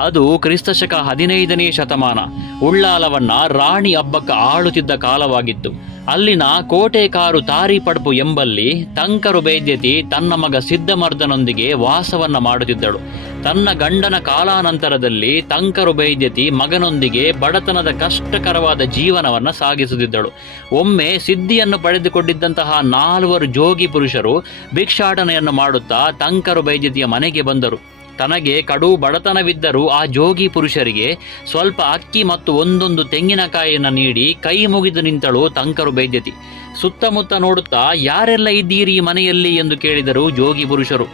ಅದು ಕ್ರಿಸ್ತಶಕ 15ನೇ ಶತಮಾನ. ಉಳ್ಳಾಲವನ್ನ ರಾಣಿ ಅಬ್ಬಕ್ಕ ಆಳುತ್ತಿದ್ದ ಕಾಲವಾಗಿತ್ತು. ಅಲ್ಲಿನ ಕೋಟೆಕಾರು ತಾರಿಪಡ್ಪು ಎಂಬಲ್ಲಿ ತಂಕರು ಬೈದ್ಯತಿ ತನ್ನ ಮಗ ಸಿದ್ಧಮರ್ದನೊಂದಿಗೆ ವಾಸವನ್ನ ಮಾಡುತ್ತಿದ್ದಳು. ತನ್ನ ಗಂಡನ ಕಾಲಾನಂತರದಲ್ಲಿ ತಂಕರು ಬೈದ್ಯತಿ ಮಗನೊಂದಿಗೆ ಬಡತನದ ಕಷ್ಟಕರವಾದ ಜೀವನವನ್ನು ಸಾಗಿಸುತ್ತಿದ್ದಳು. ಒಮ್ಮೆ ಸಿದ್ಧಿಯನ್ನು ಪಡೆದುಕೊಂಡಿದ್ದಂತಹ 4 ಜೋಗಿ ಪುರುಷರು ಭಿಕ್ಷಾಟನೆಯನ್ನು ಮಾಡುತ್ತಾ ತಂಕರು ಬೈದ್ಯತಿಯ ಮನೆಗೆ ಬಂದರು. ತನಗೆ ಕಡು ಬಡತನವಿದ್ದರೂ ಆ ಜೋಗಿ ಪುರುಷರಿಗೆ ಸ್ವಲ್ಪ ಅಕ್ಕಿ ಮತ್ತು ಒಂದೊಂದು ತೆಂಗಿನಕಾಯಿಯನ್ನು ನೀಡಿ ಕೈ ಮುಗಿದು ನಿಂತಳು ತಂಕರು ಬೈದ್ಯತಿ. ಸುತ್ತಮುತ್ತ ನೋಡುತ್ತಾ, ಯಾರೆಲ್ಲ ಇದ್ದೀರಿ ಮನೆಯಲ್ಲಿ ಎಂದು ಕೇಳಿದರು ಜೋಗಿ ಪುರುಷರು.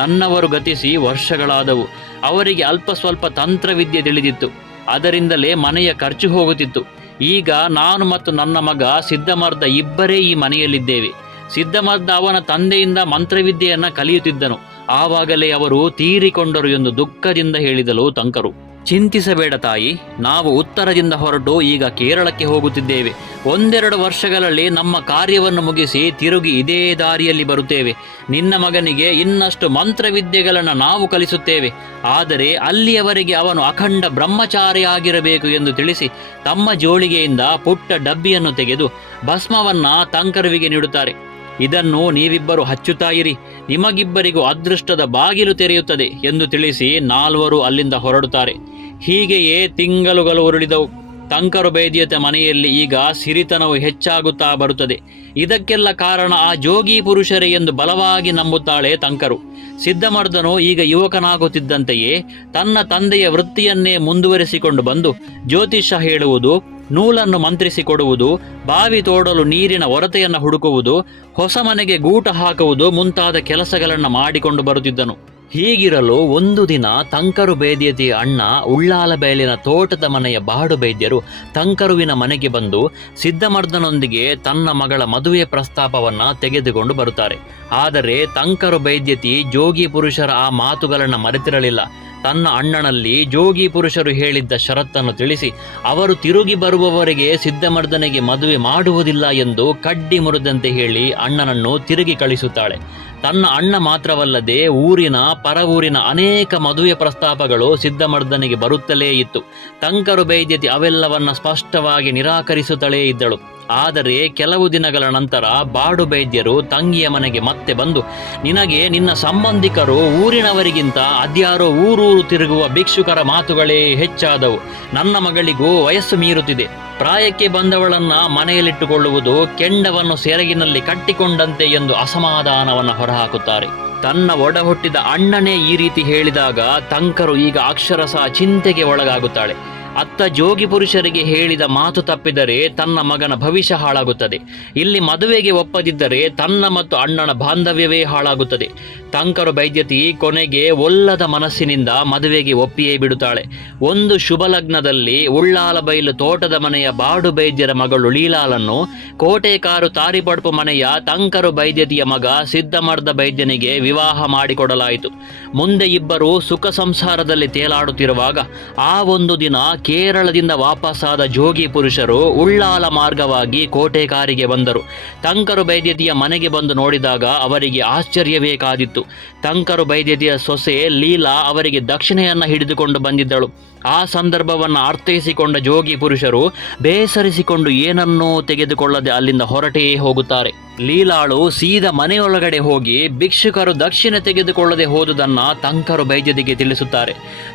ನನ್ನವರು ಗತಿಸಿ ವರ್ಷಗಳಾದವು. ಅವರಿಗೆ ಅಲ್ಪ ಸ್ವಲ್ಪ ತಂತ್ರವಿದ್ಯೆ ತಿಳಿದಿತ್ತು. ಅದರಿಂದಲೇ ಮನೆಯ ಖರ್ಚು ಹೋಗುತ್ತಿತ್ತು. ಈಗ ನಾನು ಮತ್ತು ನನ್ನ ಮಗ ಸಿದ್ಧಮರ್ದ ಇಬ್ಬರೇ ಈ ಮನೆಯಲ್ಲಿದ್ದೇವೆ. ಸಿದ್ಧಮರ್ದ ಅವನ ತಂದೆಯಿಂದ ಮಂತ್ರವಿದ್ಯೆಯನ್ನ ಕಲಿಯುತ್ತಿದ್ದನು. ಆವಾಗಲೇ ಅವರು ತೀರಿಕೊಂಡರು ಎಂದು ದುಃಖದಿಂದ ಹೇಳಿದಳು ತಂಕರು. ಚಿಂತಿಸಬೇಡ ತಾಯಿ, ನಾವು ಉತ್ತರದಿಂದ ಹೊರಟು ಈಗ ಕೇರಳಕ್ಕೆ ಹೋಗುತ್ತಿದ್ದೇವೆ. 1-2 ವರ್ಷಗಳಲ್ಲಿ ನಮ್ಮ ಕಾರ್ಯವನ್ನು ಮುಗಿಸಿ ತಿರುಗಿ ಇದೇ ದಾರಿಯಲ್ಲಿ ಬರುತ್ತೇವೆ. ನಿನ್ನ ಮಗನಿಗೆ ಇನ್ನಷ್ಟು ಮಂತ್ರವಿದ್ಯೆಗಳನ್ನು ನಾವು ಕಲಿಸುತ್ತೇವೆ. ಆದರೆ ಅಲ್ಲಿಯವರೆಗೆ ಅವನು ಅಖಂಡ ಬ್ರಹ್ಮಚಾರಿಯಾಗಿರಬೇಕು ಎಂದು ತಿಳಿಸಿ ತಮ್ಮ ಜೋಳಿಗೆಯಿಂದ ಪುಟ್ಟ ಡಬ್ಬಿಯನ್ನು ತೆಗೆದು ಭಸ್ಮವನ್ನ ತಂಕರುವಿಗೆ ನೀಡುತ್ತಾರೆ. ಇದನ್ನು ನೀವಿಬ್ಬರು ಹಚ್ಚುತ್ತಾ ಇರಿ, ನಿಮಗಿಬ್ಬರಿಗೂ ಅದೃಷ್ಟದ ಬಾಗಿಲು ತೆರೆಯುತ್ತದೆ ಎಂದು ತಿಳಿಸಿ 4 ಅಲ್ಲಿಂದ ಹೊರಡುತ್ತಾರೆ. ಹೀಗೆಯೇ ತಿಂಗಳುಗಳು ಉರುಳಿದವು. ತಂಕರು ಬೈದ್ಯತೆ ಮನೆಯಲ್ಲಿ ಈಗ ಸಿರಿತನವು ಹೆಚ್ಚಾಗುತ್ತಾ ಬರುತ್ತದೆ. ಇದಕ್ಕೆಲ್ಲ ಕಾರಣ ಆ ಜೋಗಿ ಪುರುಷರೇ ಎಂದು ಬಲವಾಗಿ ನಂಬುತ್ತಾಳೆ ತಂಕರು. ಸಿದ್ಧಮರ್ದನು ಈಗ ಯುವಕನಾಗುತ್ತಿದ್ದಂತೆಯೇ ತನ್ನ ತಂದೆಯ ವೃತ್ತಿಯನ್ನೇ ಮುಂದುವರಿಸಿಕೊಂಡು ಬಂದು ಜ್ಯೋತಿಷ್ಯ ಹೇಳುವುದು, ನೂಲನ್ನು ಮಂತ್ರಿಸಿಕೊಡುವುದು, ಬಾವಿ ತೋಡಲು ನೀರಿನ ಒರತೆಯನ್ನು ಹುಡುಕುವುದು, ಹೊಸ ಮನೆಗೆ ಗೂಟ ಹಾಕುವುದು ಮುಂತಾದ ಕೆಲಸಗಳನ್ನು ಮಾಡಿಕೊಂಡು ಬರುತ್ತಿದ್ದನು. ಹೀಗಿರಲು ಒಂದು ದಿನ ತಂಕರು ಬೈದ್ಯತಿಯ ಅಣ್ಣ ಉಳ್ಳಾಲಬೈಲಿನ ತೋಟದ ಮನೆಯ ಬಾಡು ಬೈದ್ಯರು ತಂಕರುವಿನ ಮನೆಗೆ ಬಂದು ಸಿದ್ಧಮರ್ದನೊಂದಿಗೆ ತನ್ನ ಮಗಳ ಮದುವೆ ಪ್ರಸ್ತಾಪವನ್ನು ತೆಗೆದುಕೊಂಡು ಬರುತ್ತಾರೆ. ಆದರೆ ತಂಕರು ಬೈದ್ಯತಿ ಜೋಗಿ ಪುರುಷರ ಆ ಮಾತುಗಳನ್ನು ಮರೆತಿರಲಿಲ್ಲ. ತನ್ನ ಅಣ್ಣನಲ್ಲಿ ಜೋಗಿ ಪುರುಷರು ಹೇಳಿದ್ದ ಷರತ್ತನ್ನು ತಿಳಿಸಿ ಅವರು ತಿರುಗಿ ಬರುವವರೆಗೆ ಸಿದ್ಧಮರ್ದನಿಗೆ ಮದುವೆ ಮಾಡುವುದಿಲ್ಲ ಎಂದು ಕಡ್ಡಿ ಮುರಿದಂತೆ ಹೇಳಿ ಅಣ್ಣನನ್ನು ತಿರುಗಿ ಕಳಿಸುತ್ತಾಳೆ. ತನ್ನ ಅಣ್ಣ ಮಾತ್ರವಲ್ಲದೆ ಊರಿನ ಪರವೂರಿನ ಅನೇಕ ಮದುವೆ ಪ್ರಸ್ತಾಪಗಳು ಸಿದ್ಧಮರ್ದನಿಗೆ ಬರುತ್ತಲೇ ಇತ್ತು. ತಂಕರು ಬೈದ್ಯತಿ ಅವೆಲ್ಲವನ್ನ ಸ್ಪಷ್ಟವಾಗಿ ನಿರಾಕರಿಸುತ್ತಲೇ ಇದ್ದಳು. ಆದರೆ ಕೆಲವು ದಿನಗಳ ನಂತರ ಬಾಡು ಬೈದ್ಯರು ತಂಗಿಯ ಮನೆಗೆ ಮತ್ತೆ ಬಂದು, ನಿನಗೆ ನಿನ್ನ ಸಂಬಂಧಿಕರು ಊರಿನವರಿಗಿಂತ ಅದ್ಯಾರೋ ಊರೂರು ತಿರುಗುವ ಭಿಕ್ಷುಕರ ಮಾತುಗಳೇ ಹೆಚ್ಚಾದವು. ನನ್ನ ಮಗಳಿಗೂ ವಯಸ್ಸು ಮೀರುತ್ತಿದೆ. ಪ್ರಾಯಕ್ಕೆ ಬಂದವಳನ್ನ ಮನೆಯಲ್ಲಿಟ್ಟುಕೊಳ್ಳುವುದು ಕೆಂಡವನ್ನು ಸೆರಗಿನಲ್ಲಿ ಕಟ್ಟಿಕೊಂಡಂತೆ ಎಂದು ಅಸಮಾಧಾನವನ್ನು ಹೊರಹಾಕುತ್ತಾರೆ. ತನ್ನ ಒಡ ಹುಟ್ಟಿದ ಅಣ್ಣನೇ ಈ ರೀತಿ ಹೇಳಿದಾಗ ತಂಕರು ಈಗ ಅಕ್ಷರಶಃ ಚಿಂತೆಗೆ ಒಳಗಾಗುತ್ತಾಳೆ. ಅತ್ತ ಜೋಗಿ ಪುರುಷರಿಗೆ ಹೇಳಿದ ಮಾತು ತಪ್ಪಿದರೆ ತನ್ನ ಮಗನ ಭವಿಷ್ಯ ಹಾಳಾಗುತ್ತದೆ. ಇಲ್ಲಿ ಮದುವೆಗೆ ಒಪ್ಪದಿದ್ದರೆ ತನ್ನ ಮತ್ತು ಅಣ್ಣನ ಬಾಂಧವ್ಯವೇ ಹಾಳಾಗುತ್ತದೆ. ತಂಕರು ಬೈದ್ಯತಿ ಕೊನೆಗೆ ಒಲ್ಲದ ಮನಸ್ಸಿನಿಂದ ಮದುವೆಗೆ ಒಪ್ಪಿಯೇ ಬಿಡುತ್ತಾಳೆ. ಒಂದು ಶುಭ ಲಗ್ನದಲ್ಲಿ ಉಳ್ಳಾಲಬೈಲು ತೋಟದ ಮನೆಯ ಬಾಡು ಬೈದ್ಯರ ಮಗಳು ಲೀಲಾಳನ್ನು ಕೋಟೆಕಾರು ತಾರಿಪಡ್ಪು ಮನೆಯ ತಂಕರು ಬೈದ್ಯತಿಯ ಮಗ ಸಿದ್ಧಮರ್ದ ಬೈದ್ಯನಿಗೆ ವಿವಾಹ ಮಾಡಿಕೊಡಲಾಯಿತು. ಮುಂದೆ ಇಬ್ಬರು ಸುಖ ಸಂಸಾರದಲ್ಲಿ ತೇಲಾಡುತ್ತಿರುವಾಗ ಆ ಒಂದು ದಿನ ಕೇರಳದಿಂದ ವಾಪಸ್ಸಾದ ಜೋಗಿ ಪುರುಷರು ಉಳ್ಳಾಲ ಮಾರ್ಗವಾಗಿ ಕೋಟೆಕಾರಿಗೆ ಬಂದರು. ತಂಕರು ಬೈದ್ಯತಿಯ ಮನೆಗೆ ಬಂದು ನೋಡಿದಾಗ ಅವರಿಗೆ ಆಶ್ಚರ್ಯವೇ ಕಾದಿತ್ತು. ತಂಕರು ಬೈದ್ಯತಿಯ ಸೊಸೆ ಲೀಲಾ ಅವರಿಗೆ ದಕ್ಷಿಣೆಯನ್ನು ಹಿಡಿದುಕೊಂಡು ಬಂದಿದ್ದಳು. ಆ ಸಂದರ್ಭವನ್ನು ಅರ್ಥೈಸಿಕೊಂಡ ಜೋಗಿ ಪುರುಷರು ಬೇಸರಿಸಿಕೊಂಡು ಏನನ್ನೂ ತೆಗೆದುಕೊಳ್ಳದೆ ಅಲ್ಲಿಂದ ಹೊರಟೇ ಹೋಗುತ್ತಾರೆ. ಲೀಲಾಳು ಸೀದಾ ಮನೆಯೊಳಗಡೆ ಹೋಗಿ ಭಿಕ್ಷುಕರು ದಕ್ಷಿಣೆ ತೆಗೆದುಕೊಳ್ಳದೆ ಹೋದುದನ್ನ ತಂಕರು ಬೈದ್ಯತಿಗೆ ತಿಳಿಸುತ್ತಾರೆ.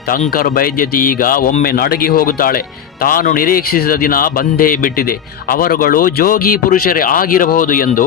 ತಂಕರು ಬೈದ್ಯತಿ ಈಗ ಒಮ್ಮೆ ನಡುಗಿ ಹೋಗುತ್ತಾಳೆ. ತಾನು ನಿರೀಕ್ಷಿಸಿದ ದಿನ ಬಂದೇ ಬಿಟ್ಟಿದೆ. ಅವರುಗಳು ಜೋಗಿ ಪುರುಷರೇ ಆಗಿರಬಹುದು ಎಂದು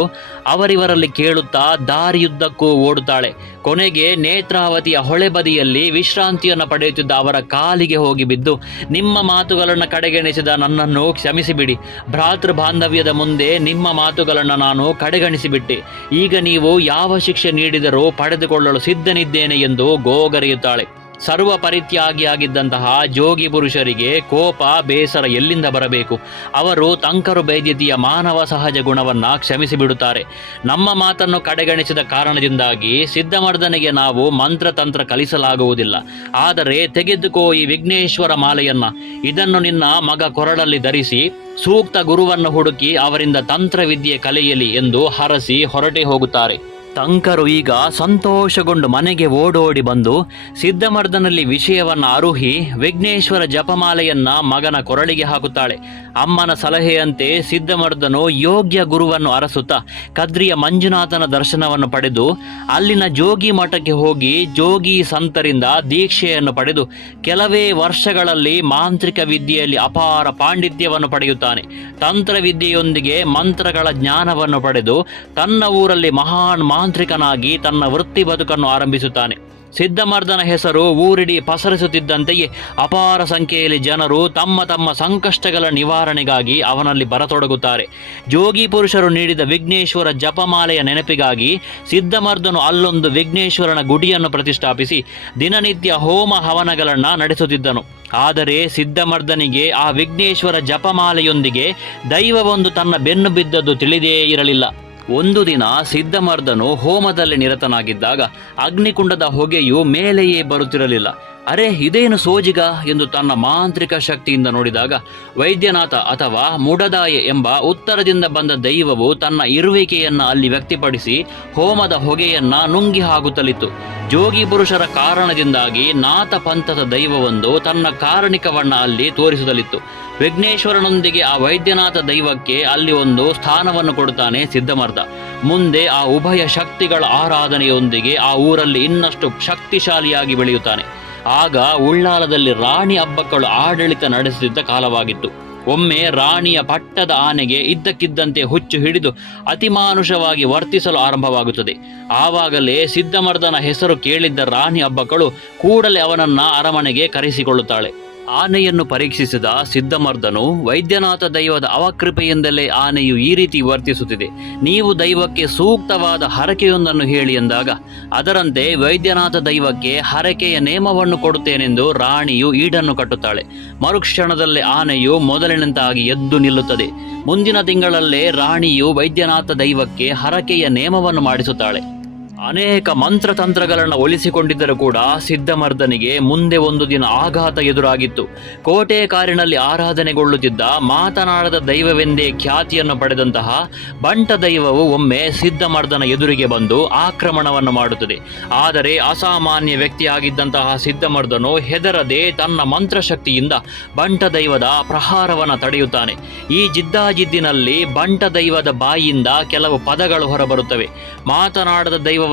ಅವರಿವರಲ್ಲಿ ಕೇಳುತ್ತಾ ದಾರಿಯುದ್ದಕ್ಕೂ ಓಡುತ್ತಾಳೆ. ಕೊನೆಗೆ ನೇತ್ರಾವತಿಯ ಹೊಳೆ ಬದಿಯಲ್ಲಿ ವಿಶ್ರಾಂತಿಯನ್ನು ಪಡೆಯುತ್ತಿದ್ದ ಅವರ ಕಾಲಿಗೆ ಹೋಗಿ ಬಿದ್ದು, ನಿಮ್ಮ ಮಾತುಗಳನ್ನು ಕಡೆಗಣಿಸಿದ ನನ್ನನ್ನು ಕ್ಷಮಿಸಿಬಿಡಿ. ಭ್ರಾತೃ ಬಾಂಧವ್ಯದ ಮುಂದೆ ನಿಮ್ಮ ಮಾತುಗಳನ್ನು ನಾನು ಕಡೆಗಣಿಸಿಬಿಟ್ಟೆ. ಈಗ ನೀವು ಯಾವ ಶಿಕ್ಷೆ ನೀಡಿದರೂ ಪಡೆದುಕೊಳ್ಳಲು ಸಿದ್ಧನಿದ್ದೇನೆ ಎಂದು ಗೋಗರೆಯುತ್ತಾಳೆ. ಸರ್ವ ಪರಿತ್ಯಾಗಿಯಾಗಿದ್ದಂತಹ ಜೋಗಿ ಪುರುಷರಿಗೆ ಕೋಪ ಬೇಸರ ಎಲ್ಲಿಂದ ಬರಬೇಕು? ಅವರು ತಂಕರು ಬೈದ್ಯತಿಯ ಮಾನವ ಸಹಜ ಗುಣವನ್ನ ಕ್ಷಮಿಸಿಬಿಡುತ್ತಾರೆ. ನಮ್ಮ ಮಾತನ್ನು ಕಡೆಗಣಿಸಿದ ಕಾರಣದಿಂದಾಗಿ ಸಿದ್ಧಮರ್ದನಿಗೆ ನಾವು ಮಂತ್ರತಂತ್ರ ಕಲಿಸಲಾಗುವುದಿಲ್ಲ. ಆದರೆ ತೆಗೆದುಕೋ ಈ ವಿಘ್ನೇಶ್ವರ ಮಾಲೆಯನ್ನ, ಇದನ್ನು ನಿನ್ನ ಮಗ ಕೊರಳಲ್ಲಿ ಧರಿಸಿ ಸೂಕ್ತ ಗುರುವನ್ನು ಹುಡುಕಿ ಅವರಿಂದ ತಂತ್ರವಿದ್ಯೆ ಕಲಿಯಲಿ ಎಂದು ಹರಸಿ ಹೊರಟೇ ಹೋಗುತ್ತಾರೆ. ತಂಕರು ಈಗ ಸಂತೋಷಗೊಂಡು ಮನೆಗೆ ಓಡೋಡಿ ಬಂದು ಸಿದ್ಧಮರ್ದನಲ್ಲಿ ವಿಷಯವನ್ನು ಅರುಹಿ ವಿಘ್ನೇಶ್ವರ ಜಪಮಾಲೆಯನ್ನ ಮಗನ ಕೊರಳಿಗೆ ಹಾಕುತ್ತಾಳೆ. ಅಮ್ಮನ ಸಲಹೆಯಂತೆ ಸಿದ್ಧಮರ್ದನು ಯೋಗ್ಯ ಗುರುವನ್ನು ಅರಸುತ್ತಾ ಕದ್ರಿಯ ಮಂಜುನಾಥನ ದರ್ಶನವನ್ನು ಪಡೆದು ಅಲ್ಲಿನ ಜೋಗಿ ಮಠಕ್ಕೆ ಹೋಗಿ ಜೋಗಿ ಸಂತರಿಂದ ದೀಕ್ಷೆಯನ್ನು ಪಡೆದು ಕೆಲವೇ ವರ್ಷಗಳಲ್ಲಿ ಮಾಂತ್ರಿಕ ವಿದ್ಯೆಯಲ್ಲಿ ಅಪಾರ ಪಾಂಡಿತ್ಯವನ್ನು ಪಡೆಯುತ್ತಾನೆ. ತಂತ್ರವಿದ್ಯೆಯೊಂದಿಗೆ ಮಂತ್ರಗಳ ಜ್ಞಾನವನ್ನು ಪಡೆದು ತನ್ನ ಊರಲ್ಲಿ ಮಹಾನ್ ಮಾಂತ್ರಿಕನಾಗಿ ತನ್ನ ವೃತ್ತಿ ಬದುಕನ್ನು ಆರಂಭಿಸುತ್ತಾನೆ. ಸಿದ್ಧಮರ್ದನ ಹೆಸರು ಊರಿಡಿ ಪಸರಿಸುತ್ತಿದ್ದಂತೆಯೇ ಅಪಾರ ಸಂಖ್ಯೆಯಲ್ಲಿ ಜನರು ತಮ್ಮ ತಮ್ಮ ಸಂಕಷ್ಟಗಳ ನಿವಾರಣೆಗಾಗಿ ಅವನಲ್ಲಿ ಬರತೊಡಗುತ್ತಾರೆ. ಜೋಗಿ ಪುರುಷರು ನೀಡಿದ ವಿಘ್ನೇಶ್ವರ ಜಪಮಾಲೆಯ ನೆನಪಿಗಾಗಿ ಸಿದ್ಧಮರ್ದನು ಅಲ್ಲೊಂದು ವಿಘ್ನೇಶ್ವರನ ಗುಡಿಯನ್ನು ಪ್ರತಿಷ್ಠಾಪಿಸಿ ದಿನನಿತ್ಯ ಹೋಮ ಹವನಗಳನ್ನು ನಡೆಸುತ್ತಿದ್ದನು. ಆದರೆ ಸಿದ್ಧಮರ್ದನಿಗೆ ಆ ವಿಘ್ನೇಶ್ವರ ಜಪಮಾಲೆಯೊಂದಿಗೆ ದೈವವೊಂದು ತನ್ನ ಬೆನ್ನು ಬಿದ್ದದ್ದು ತಿಳಿದೇ ಇರಲಿಲ್ಲ. ಒಂದು ದಿನ ಸಿದ್ಧಮರ್ದನು ಹೋಮದಲ್ಲಿ ನಿರತನಾಗಿದ್ದಾಗ ಅಗ್ನಿಕುಂಡದ ಹೊಗೆಯು ಮೇಲೆಯೇ ಬರುತ್ತಿರಲಿಲ್ಲ. ಅರೆ, ಇದೇನು ಸೋಜಿಗ ಎಂದು ತನ್ನ ಮಾಂತ್ರಿಕ ಶಕ್ತಿಯಿಂದ ನೋಡಿದಾಗ ವೈದ್ಯನಾಥ ಅಥವಾ ಮುಡದಾಯೆ ಎಂಬ ಉತ್ತರದಿಂದ ಬಂದ ದೈವವು ತನ್ನ ಇರುವಿಕೆಯನ್ನು ಅಲ್ಲಿ ವ್ಯಕ್ತಪಡಿಸಿ ಹೋಮದ ಹೊಗೆಯನ್ನ ನುಂಗಿ ಹಾಕುತ್ತಲಿತ್ತು. ಜೋಗಿ ಪುರುಷರ ಕಾರಣದಿಂದಾಗಿ ನಾಥ ಪಂಥದ ದೈವವೊಂದು ತನ್ನ ಕಾರಣಿಕವನ್ನ ಅಲ್ಲಿ ತೋರಿಸುತ್ತಲಿತ್ತು. ವಿಘ್ನೇಶ್ವರನೊಂದಿಗೆ ಆ ವೈದ್ಯನಾಥ ದೈವಕ್ಕೆ ಅಲ್ಲಿ ಒಂದು ಸ್ಥಾನವನ್ನು ಕೊಡುತ್ತಾನೆ ಸಿದ್ಧಮರ್ದ. ಮುಂದೆ ಆ ಉಭಯ ಶಕ್ತಿಗಳ ಆರಾಧನೆಯೊಂದಿಗೆ ಆ ಊರಲ್ಲಿ ಇನ್ನಷ್ಟು ಶಕ್ತಿಶಾಲಿಯಾಗಿ ಬೆಳೆಯುತ್ತಾನೆ. ಆಗ ಉಳ್ಳಾಲದಲ್ಲಿ ರಾಣಿ ಅಬ್ಬಕ್ಕಳು ಆಡಳಿತ ನಡೆಸುತ್ತಿದ್ದ ಕಾಲವಾಗಿತ್ತು. ಒಮ್ಮೆ ರಾಣಿಯ ಪಟ್ಟದ ಆನೆಗೆ ಇದ್ದಕ್ಕಿದ್ದಂತೆ ಹುಚ್ಚು ಹಿಡಿದು ಅತಿಮಾನುಷವಾಗಿ ವರ್ತಿಸಲು ಆರಂಭವಾಗುತ್ತದೆ. ಆವಾಗಲೇ ಸಿದ್ಧಮರ್ದನ ಹೆಸರು ಕೇಳಿದ್ದ ರಾಣಿ ಅಬ್ಬಕ್ಕಳು ಕೂಡಲೇ ಅವನನ್ನ ಅರಮನೆಗೆ ಕರೆಸಿಕೊಳ್ಳುತ್ತಾಳೆ. ಆನೆಯನ್ನು ಪರೀಕ್ಷಿಸಿದ ಸಿದ್ಧಮರ್ದನು ವೈದ್ಯನಾಥ ದೈವದ ಅವಕೃಪೆಯಿಂದಲೇ ಆನೆಯು ಈ ರೀತಿ ವರ್ತಿಸುತ್ತಿದೆ, ನೀವು ದೈವಕ್ಕೆ ಸೂಕ್ತವಾದ ಹರಕೆಯೊಂದನ್ನು ಹೇಳಿ ಎಂದಾಗ ಅದರಂತೆ ವೈದ್ಯನಾಥ ದೈವಕ್ಕೆ ಹರಕೆಯ ನೇಮವನ್ನು ಕೊಡುತ್ತೇನೆಂದು ರಾಣಿಯು ಈಡನ್ನು ಕಟ್ಟುತ್ತಾಳೆ. ಮರುಕ್ಷಣದಲ್ಲೇ ಆನೆಯು ಮೊದಲಿನಂತಾಗಿ ಎದ್ದು ನಿಲ್ಲುತ್ತದೆ. ಮುಂದಿನ ತಿಂಗಳಲ್ಲೇ ರಾಣಿಯು ವೈದ್ಯನಾಥ ದೈವಕ್ಕೆ ಹರಕೆಯ ನೇಮವನ್ನು ಮಾಡಿಸುತ್ತಾಳೆ. ಅನೇಕ ಮಂತ್ರತಂತ್ರಗಳನ್ನು ಒಲಿಸಿಕೊಂಡಿದ್ದರೂ ಕೂಡ ಸಿದ್ಧಮರ್ದನಿಗೆ ಮುಂದೆ ಒಂದು ದಿನ ಆಘಾತ ಎದುರಾಗಿತ್ತು. ಕೋಟೆ ಕಾರಿನಲ್ಲಿ ಆರಾಧನೆಗೊಳ್ಳುತ್ತಿದ್ದ ಮಾತನಾಡದ ದೈವವೆಂದೇ ಖ್ಯಾತಿಯನ್ನು ಪಡೆದಂತಹ ಬಂಟ ದೈವವು ಒಮ್ಮೆ ಸಿದ್ಧಮರ್ದನ ಎದುರಿಗೆ ಬಂದು ಆಕ್ರಮಣವನ್ನು ಮಾಡುತ್ತದೆ. ಆದರೆ ಅಸಾಮಾನ್ಯ ವ್ಯಕ್ತಿಯಾಗಿದ್ದಂತಹ ಸಿದ್ಧಮರ್ದನು ಹೆದರದೆ ತನ್ನ ಮಂತ್ರಶಕ್ತಿಯಿಂದ ಬಂಟ ದೈವದ ಪ್ರಹಾರವನ್ನು ತಡೆಯುತ್ತಾನೆ. ಈ ಜಿದ್ದಾಜಿದ್ದಿನಲ್ಲಿ ಬಂಟ ದೈವದ ಬಾಯಿಯಿಂದ ಕೆಲವು ಪದಗಳು ಹೊರಬರುತ್ತವೆ. ಮಾತನಾಡದ ದೈವವನ್ನ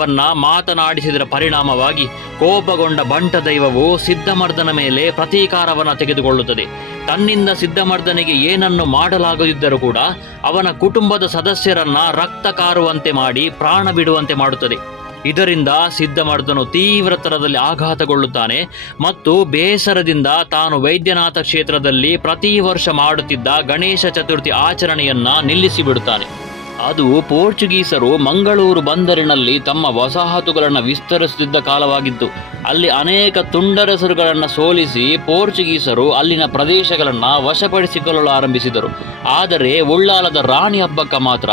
ಮಾತನಾಡಿಸಿದರ ಪರಿಣಾಮವಾಗಿ ಕೋಪಗೊಂಡ ಬಂಟ ದೈವವು ಸಿದ್ಧಮರ್ದನ ಮೇಲೆ ಪ್ರತೀಕಾರವನ್ನು ತೆಗೆದುಕೊಳ್ಳುತ್ತದೆ. ತನ್ನಿಂದ ಸಿದ್ಧಮರ್ದನಿಗೆ ಏನನ್ನು ಮಾಡಲಾಗದಿದ್ದರೂ ಕೂಡ ಅವನ ಕುಟುಂಬದ ಸದಸ್ಯರನ್ನ ರಕ್ತ ಕಾರುವಂತೆ ಮಾಡಿ ಪ್ರಾಣ ಬಿಡುವಂತೆ ಮಾಡುತ್ತದೆ. ಇದರಿಂದ ಸಿದ್ಧಮರ್ದನು ತೀವ್ರತರದಲ್ಲಿ ಆಘಾತಗೊಳ್ಳುತ್ತಾನೆ ಮತ್ತು ಬೇಸರದಿಂದ ತಾನು ವೈದ್ಯನಾಥ ಕ್ಷೇತ್ರದಲ್ಲಿ ಪ್ರತಿ ವರ್ಷ ಮಾಡುತ್ತಿದ್ದ ಗಣೇಶ ಚತುರ್ಥಿ ಆಚರಣೆಯನ್ನ ನಿಲ್ಲಿಸಿಬಿಡುತ್ತಾನೆ. ಅದು ಪೋರ್ಚುಗೀಸರು ಮಂಗಳೂರು ಬಂದರಿನಲ್ಲಿ ತಮ್ಮ ವಸಾಹತುಗಳನ್ನು ವಿಸ್ತರಿಸುತ್ತಿದ್ದ ಕಾಲವಾಗಿತ್ತು. ಅಲ್ಲಿ ಅನೇಕ ತುಂಡರಸರುಗಳನ್ನು ಸೋಲಿಸಿ ಪೋರ್ಚುಗೀಸರು ಅಲ್ಲಿನ ಪ್ರದೇಶಗಳನ್ನು ವಶಪಡಿಸಿಕೊಳ್ಳಲು ಆರಂಭಿಸಿದರು. ಆದರೆ ಉಳ್ಳಾಲದ ರಾಣಿ ಅಬ್ಬಕ್ಕ ಮಾತ್ರ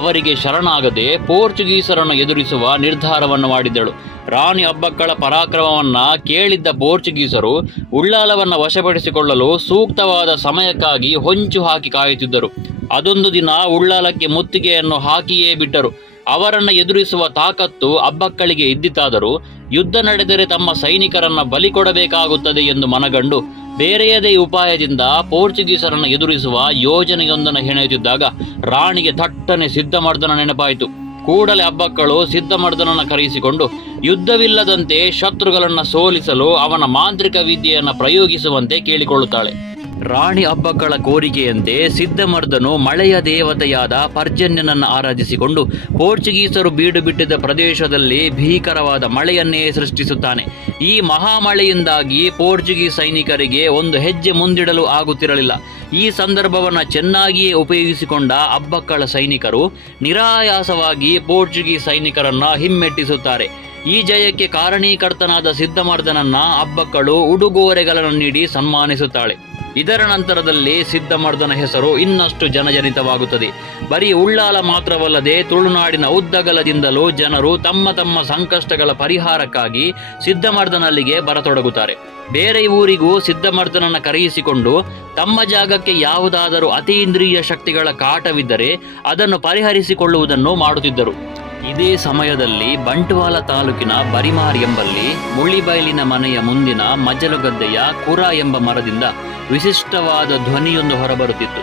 ಅವರಿಗೆ ಶರಣಾಗದೆ ಪೋರ್ಚುಗೀಸರನ್ನು ಎದುರಿಸುವ ನಿರ್ಧಾರವನ್ನು ಮಾಡಿದಳು. ರಾಣಿ ಅಬ್ಬಕ್ಕಳ ಪರಾಕ್ರಮವನ್ನ ಕೇಳಿದ್ದ ಪೋರ್ಚುಗೀಸರು ಉಳ್ಳಾಲವನ್ನು ವಶಪಡಿಸಿಕೊಳ್ಳಲು ಸೂಕ್ತವಾದ ಸಮಯಕ್ಕಾಗಿ ಹೊಂಚು ಹಾಕಿ ಕಾಯುತ್ತಿದ್ದರು. ಅದೊಂದು ದಿನ ಉಳ್ಳಾಲಕ್ಕೆ ಮುತ್ತಿಗೆಯನ್ನು ಹಾಕಿಯೇ ಬಿಟ್ಟರು. ಅವರನ್ನು ಎದುರಿಸುವ ತಾಕತ್ತು ಅಬ್ಬಕ್ಕಳಿಗೆ ಇದ್ದಿತಾದರೂ ಯುದ್ಧ ನಡೆದರೆ ತಮ್ಮ ಸೈನಿಕರನ್ನ ಬಲಿ ಕೊಡಬೇಕಾಗುತ್ತದೆ ಎಂದು ಮನಗಂಡು ಬೇರೆಯದೇ ಉಪಾಯದಿಂದ ಪೋರ್ಚುಗೀಸರನ್ನು ಎದುರಿಸುವ ಯೋಜನೆಯೊಂದನ್ನು ಹೆಣೆಯುತ್ತಿದ್ದಾಗ ರಾಣಿಗೆ ಥಟ್ಟನೆ ಸಿದ್ಧಮರ್ದನ ನೆನಪಾಯಿತು. ಕೂಡಲೇ ಅಬ್ಬಕ್ಕಳು ಸಿದ್ಧಮರ್ದನನ್ನು ಕರೆಯಿಸಿಕೊಂಡು ಯುದ್ಧವಿಲ್ಲದಂತೆ ಶತ್ರುಗಳನ್ನು ಸೋಲಿಸಲು ಅವನ ಮಾಂತ್ರಿಕ ವಿದ್ಯೆಯನ್ನು ಪ್ರಯೋಗಿಸುವಂತೆ ಕೇಳಿಕೊಳ್ಳುತ್ತಾಳೆ. ರಾಣಿ ಅಬ್ಬಕ್ಕಳ ಕೋರಿಕೆಯಂತೆ ಸಿದ್ಧಮರ್ದನು ಮಳೆಯ ದೇವತೆಯಾದ ಪರ್ಜನ್ಯನನ್ನು ಆರಾಧಿಸಿಕೊಂಡು ಪೋರ್ಚುಗೀಸರು ಬೀಡು ಬಿಟ್ಟಿದ್ದ ಪ್ರದೇಶದಲ್ಲಿ ಭೀಕರವಾದ ಮಳೆಯನ್ನೇ ಸೃಷ್ಟಿಸುತ್ತಾನೆ. ಈ ಮಹಾಮಳೆಯಿಂದಾಗಿ ಪೋರ್ಚುಗೀಸ್ ಸೈನಿಕರಿಗೆ ಒಂದು ಹೆಜ್ಜೆ ಮುಂದಿಡಲು ಆಗುತ್ತಿರಲಿಲ್ಲ. ಈ ಸಂದರ್ಭವನ್ನು ಚೆನ್ನಾಗಿಯೇ ಉಪಯೋಗಿಸಿಕೊಂಡ ಅಬ್ಬಕ್ಕಳ ಸೈನಿಕರು ನಿರಾಯಾಸವಾಗಿ ಪೋರ್ಚುಗೀಸ್ ಸೈನಿಕರನ್ನ ಹಿಮ್ಮೆಟ್ಟಿಸುತ್ತಾರೆ. ಈ ಜಯಕ್ಕೆ ಕಾರಣೀಕರ್ತನಾದ ಸಿದ್ಧಮರ್ದನನ್ನ ಅಬ್ಬಕ್ಕಳು ಉಡುಗೊರೆಗಳನ್ನು ನೀಡಿ ಸನ್ಮಾನಿಸುತ್ತಾಳೆ. ಇದರ ನಂತರದಲ್ಲಿ ಸಿದ್ಧಮರ್ದನ ಹೆಸರು ಇನ್ನಷ್ಟು ಜನಜನಿತವಾಗುತ್ತದೆ. ಬರೀ ಉಳ್ಳಾಲ ಮಾತ್ರವಲ್ಲದೆ ತುಳುನಾಡಿನ ಉದ್ದಗಲದಿಂದಲೂ ಜನರು ತಮ್ಮ ತಮ್ಮ ಸಂಕಷ್ಟಗಳ ಪರಿಹಾರಕ್ಕಾಗಿ ಸಿದ್ಧಮರ್ದನಲ್ಲಿಗೆ ಬರತೊಡಗುತ್ತಾರೆ. ಬೇರೆ ಊರಿಗೂ ಸಿದ್ಧಮರ್ದನನ್ನು ಕರೆಯಿಸಿಕೊಂಡು ತಮ್ಮ ಜಾಗಕ್ಕೆ ಯಾವುದಾದರೂ ಅತೀಂದ್ರಿಯ ಶಕ್ತಿಗಳ ಕಾಟವಿದ್ದರೆ ಅದನ್ನು ಪರಿಹರಿಸಿಕೊಳ್ಳುವುದನ್ನು ಮಾಡುತ್ತಿದ್ದರು. ಇದೇ ಸಮಯದಲ್ಲಿ ಬಂಟ್ವಾಳ ತಾಲೂಕಿನ ಬರಿಮಾರ್ ಎಂಬಲ್ಲಿ ಮುಳ್ಳಿಬೈಲಿನ ಮನೆಯ ಮುಂದಿನ ಮಜಲುಗದ್ದೆಯ ಕುರ ಎಂಬ ಮರದಿಂದ ವಿಶಿಷ್ಟವಾದ ಧ್ವನಿಯೊಂದು ಹೊರಬರುತ್ತಿತ್ತು.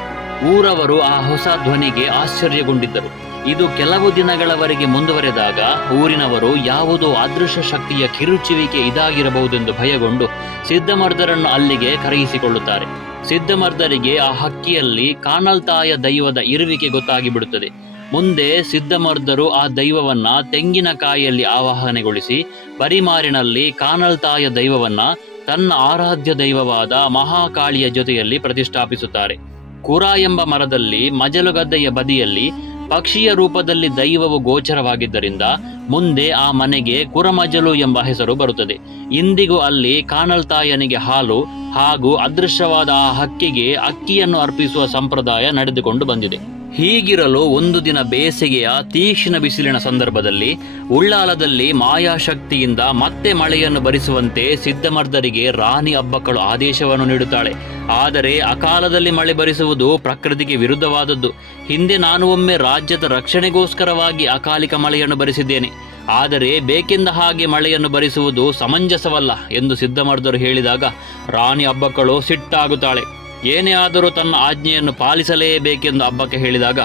ಊರವರು ಆ ಹೊಸ ಧ್ವನಿಗೆ ಆಶ್ಚರ್ಯಗೊಂಡಿದ್ದರು. ಇದು ಕೆಲವು ದಿನಗಳವರೆಗೆ ಮುಂದುವರೆದಾಗ ಊರಿನವರು ಯಾವುದೋ ಅದೃಶ್ಯ ಶಕ್ತಿಯ ಕಿರುಚುವಿಕೆ ಇದಾಗಿರಬಹುದೆಂದು ಭಯಗೊಂಡು ಸಿದ್ದಮರ್ದರನ್ನು ಅಲ್ಲಿಗೆ ಕರೆಯಿಸಿಕೊಳ್ಳುತ್ತಾರೆ. ಸಿದ್ದಮರ್ದರಿಗೆ ಆ ಹಕ್ಕಿಯಲ್ಲಿ ಕಾನಲ್ತಾಯ ದೈವದ ಇರುವಿಕೆ ಗೊತ್ತಾಗಿಬಿಡುತ್ತದೆ. ಮುಂದೆ ಸಿದ್ದಮರ್ದರು ಆ ದೈವವನ್ನ ತೆಂಗಿನಕಾಯಿಯಲ್ಲಿ ಆವಾಹನೆಗೊಳಿಸಿ ಬರಿಮಾರಿನಲ್ಲಿ ಕಾನಲ್ತಾಯ ದೈವವನ್ನ ತನ್ನ ಆರಾಧ್ಯ ದೈವವಾದ ಮಹಾಕಾಳಿಯ ಜೊತೆಯಲ್ಲಿ ಪ್ರತಿಷ್ಠಾಪಿಸುತ್ತಾರೆ. ಕುರ ಎಂಬ ಮರದಲ್ಲಿ ಮಜಲುಗದ್ದೆಯ ಬದಿಯಲ್ಲಿ ಪಕ್ಷಿಯ ರೂಪದಲ್ಲಿ ದೈವವು ಗೋಚರವಾಗಿದ್ದರಿಂದ ಮುಂದೆ ಆ ಮನೆಗೆ ಕುರಮಜಲು ಎಂಬ ಹೆಸರು ಬರುತ್ತದೆ. ಇಂದಿಗೂ ಅಲ್ಲಿ ಕಾನಲ್ತಾಯನಿಗೆ ಹಾಲು ಹಾಗೂ ಅದೃಶ್ಯವಾದ ಆ ಹಕ್ಕಿಗೆ ಅಕ್ಕಿಯನ್ನು ಅರ್ಪಿಸುವ ಸಂಪ್ರದಾಯ ನಡೆದುಕೊಂಡು ಬಂದಿದೆ. ಹೀಗಿರಲು ಒಂದು ದಿನ ಬೇಸಿಗೆಯ ತೀಕ್ಷ್ಣ ಬಿಸಿಲಿನ ಸಂದರ್ಭದಲ್ಲಿ ಉಳ್ಳಾಲದಲ್ಲಿ ಮಾಯಾಶಕ್ತಿಯಿಂದ ಮತ್ತೆ ಮಳೆಯನ್ನು ಬರಿಸುವಂತೆ ಸಿದ್ದಮರ್ದರಿಗೆ ರಾಣಿ ಅಬ್ಬಕ್ಕಳು ಆದೇಶವನ್ನು ನೀಡುತ್ತಾಳೆ. ಆದರೆ ಅಕಾಲದಲ್ಲಿ ಮಳೆ ಬರಿಸುವುದು ಪ್ರಕೃತಿಗೆ ವಿರುದ್ಧವಾದದ್ದು. ಹಿಂದೆ ನಾನು ಒಮ್ಮೆ ರಾಜ್ಯದ ರಕ್ಷಣೆಗೋಸ್ಕರವಾಗಿ ಅಕಾಲಿಕ ಮಳೆಯನ್ನು ಬರಿಸಿದ್ದೇನೆ. ಆದರೆ ಬೇಕೆಂದ ಹಾಗೆ ಮಳೆಯನ್ನು ಬರಿಸುವುದು ಸಮಂಜಸವಲ್ಲ ಎಂದು ಸಿದ್ದಮರ್ದರು ಹೇಳಿದಾಗ ರಾಣಿ ಅಬ್ಬಕ್ಕಳು ಸಿಟ್ಟಾಗುತ್ತಾಳೆ. ಏನೇ ಆದರೂ ತನ್ನ ಆಜ್ಞೆಯನ್ನು ಪಾಲಿಸಲೇಬೇಕೆಂದು ಅಬ್ಬಕ್ಕೆ ಹೇಳಿದಾಗ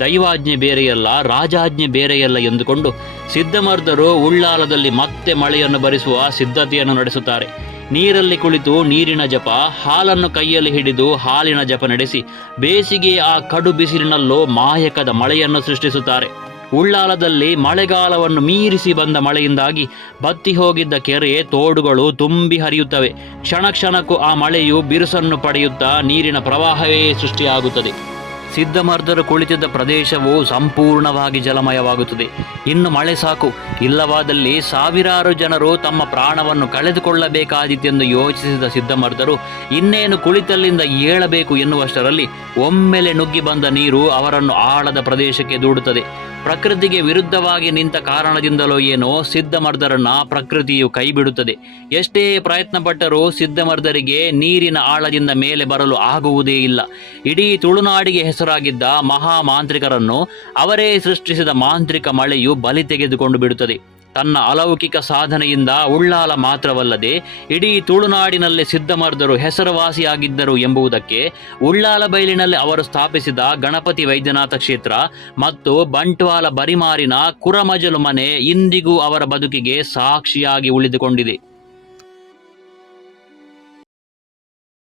ದೈವಾಜ್ಞೆ ಬೇರೆಯಲ್ಲ, ರಾಜಾಜ್ಞೆ ಬೇರೆಯಲ್ಲ ಎಂದುಕೊಂಡು ಸಿದ್ದಮರ್ದರು ಉಳ್ಳಾಲದಲ್ಲಿ ಮತ್ತೆ ಮಳೆಯನ್ನು ಬರಿಸುವ ಸಿದ್ಧತೆಯನ್ನು ನಡೆಸುತ್ತಾರೆ. ನೀರಲ್ಲಿ ಕುಳಿತು ನೀರಿನ ಜಪ, ಹಾಲನ್ನು ಕೈಯಲ್ಲಿ ಹಿಡಿದು ಹಾಲಿನ ಜಪ ನಡೆಸಿ ಬೇಸಿಗೆಯ ಆ ಕಡು ಬಿಸಿಲಿನಲ್ಲೂ ಮಾಯಕದ ಮಳೆಯನ್ನು ಸೃಷ್ಟಿಸುತ್ತಾರೆ. ಉಳ್ಳಾಲದಲ್ಲಿ ಮಳೆಗಾಲವನ್ನು ಮೀರಿಸಿ ಬಂದ ಮಳೆಯಿಂದಾಗಿ ಬತ್ತಿ ಹೋಗಿದ್ದ ಕೆರೆ ತೋಡುಗಳು ತುಂಬಿ ಹರಿಯುತ್ತವೆ. ಕ್ಷಣ ಕ್ಷಣಕ್ಕೂ ಆ ಮಳೆಯು ಬಿರುಸನ್ನು ಪಡೆಯುತ್ತಾ ನೀರಿನ ಪ್ರವಾಹವೇ ಸೃಷ್ಟಿಯಾಗುತ್ತದೆ. ಸಿದ್ದಮರ್ದರು ಕುಳಿತಿದ್ದ ಪ್ರದೇಶವು ಸಂಪೂರ್ಣವಾಗಿ ಜಲಮಯವಾಗುತ್ತದೆ. ಇನ್ನು ಮಳೆ ಸಾಕು, ಇಲ್ಲವಾದಲ್ಲಿ ಸಾವಿರಾರು ಜನರು ತಮ್ಮ ಪ್ರಾಣವನ್ನು ಕಳೆದುಕೊಳ್ಳಬೇಕಾದೀತೆಂದು ಯೋಚಿಸಿದ ಸಿದ್ದಮರ್ದರು ಇನ್ನೇನು ಕುಳಿತಲ್ಲಿಂದ ಏಳಬೇಕು ಎನ್ನುವಷ್ಟರಲ್ಲಿ ಒಮ್ಮೆಲೆ ನುಗ್ಗಿ ಬಂದ ನೀರು ಅವರನ್ನು ಆಳದ ಪ್ರದೇಶಕ್ಕೆ ದೂಡುತ್ತದೆ. ಪ್ರಕೃತಿಗೆ ವಿರುದ್ಧವಾಗಿ ನಿಂತ ಕಾರಣದಿಂದಲೋ ಏನೋ ಸಿದ್ದಮರ್ದರನ್ನ ಪ್ರಕೃತಿಯು ಕೈಬಿಡುತ್ತದೆ. ಎಷ್ಟೇ ಪ್ರಯತ್ನ ಪಟ್ಟರೂ ಸಿದ್ದಮರ್ದರಿಗೆ ನೀರಿನ ಆಳದಿಂದ ಮೇಲೆ ಬರಲು ಆಗುವುದೇ ಇಲ್ಲ. ಇಡೀ ತುಳುನಾಡಿಗೆ ಹೆಸರಾಗಿದ್ದ ಮಹಾ ಮಾಂತ್ರಿಕರನ್ನು ಅವರೇ ಸೃಷ್ಟಿಸಿದ ಮಾಂತ್ರಿಕ ಮಳೆಯು ಬಲಿ ತೆಗೆದುಕೊಂಡು ಬಿಡುತ್ತದೆ. ತನ್ನ ಅಲೌಕಿಕ ಸಾಧನೆಯಿಂದ ಉಳ್ಳಾಲ ಮಾತ್ರವಲ್ಲದೆ ಇಡೀ ತುಳುನಾಡಿನಲ್ಲಿ ಸಿದ್ದಮರ್ದರು ಹೆಸರುವಾಸಿಯಾಗಿದ್ದರು ಎಂಬುದಕ್ಕೆ ಉಳ್ಳಾಲ ಬೈಲಿನಲ್ಲಿ ಅವರು ಸ್ಥಾಪಿಸಿದ ಗಣಪತಿ ವೈದ್ಯನಾಥ ಕ್ಷೇತ್ರ ಮತ್ತು ಬಂಟ್ವಾಳ ಬರಿಮಾರಿನ ಕುರಮಜಲು ಮನೆ ಇಂದಿಗೂ ಅವರ ಬದುಕಿಗೆ ಸಾಕ್ಷಿಯಾಗಿ ಉಳಿದುಕೊಂಡಿದೆ.